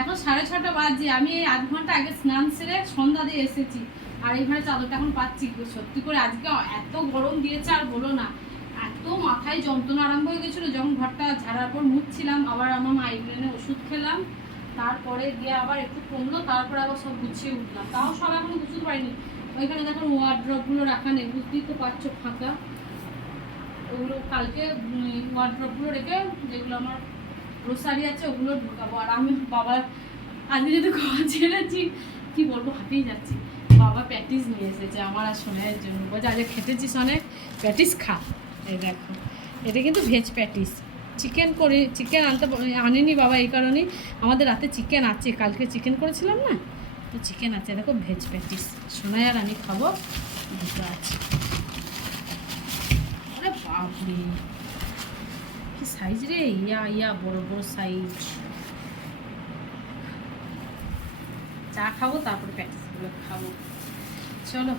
এখন 6:30 বাজে, আমি এই আধ ঘন্টা আগে স্নান সেরে সন্ধ্যা দিয়ে এসেছি, আর এইভাবে চাদরটা এখন পাচ্ছি। সত্যি করে আজকে এত গরম দিয়েছে আর বলো না, এত মাথায় যন্ত্রণা আরম্ভ হয়ে গেছিলো যখন ঘরটা ঝাড়ার পর মুছছিলাম। আবার আমার মাইগ্রেনে ওষুধ খেলাম, তারপরে দিয়ে আবার একটু কমলো, তারপরে আবার সব গুছিয়ে উঠলাম। তাও সব এখনো গুছতে পারিনি। ওইখানে দেখো ওয়ার্ড্রপগুলো রাখা নেই, বুঝতেই তো পারছো ফাঁকা। ওগুলো কালকে ওয়ার্ড্রপগুলো রেখে যেগুলো আমার গ্রোসারি আছে ওগুলো ঢোকাবো। আর আমি বাবা আজকে যদি ঘর ছেড়েছি, কি বলবো, হাঁপিয়ে যাচ্ছি। বাবা প্যাটিস নিয়ে এসেছে আমার আর সোনাইয়ের জন্য। বলছে আজকে খেটেছি সোনে, প্যাটিস খা। এই দেখো, এটা কিন্তু ভেজ প্যাটিস। চিকেন আনেনি বাবা, এই কারণেই আমাদের রাতে চিকেন আছে, কালকে চিকেন করেছিলাম না, তো চিকেন আছে। দেখো ভেজ প্যাটিস, সোনাই আর আমি খাবো, দুটো আছে। আরে বাপরে কি সাইজ রে, ইয়া বড় বড় সাইজ। চা খাবো, তারপরে প্যাটিসগুলো খাবো। চলো।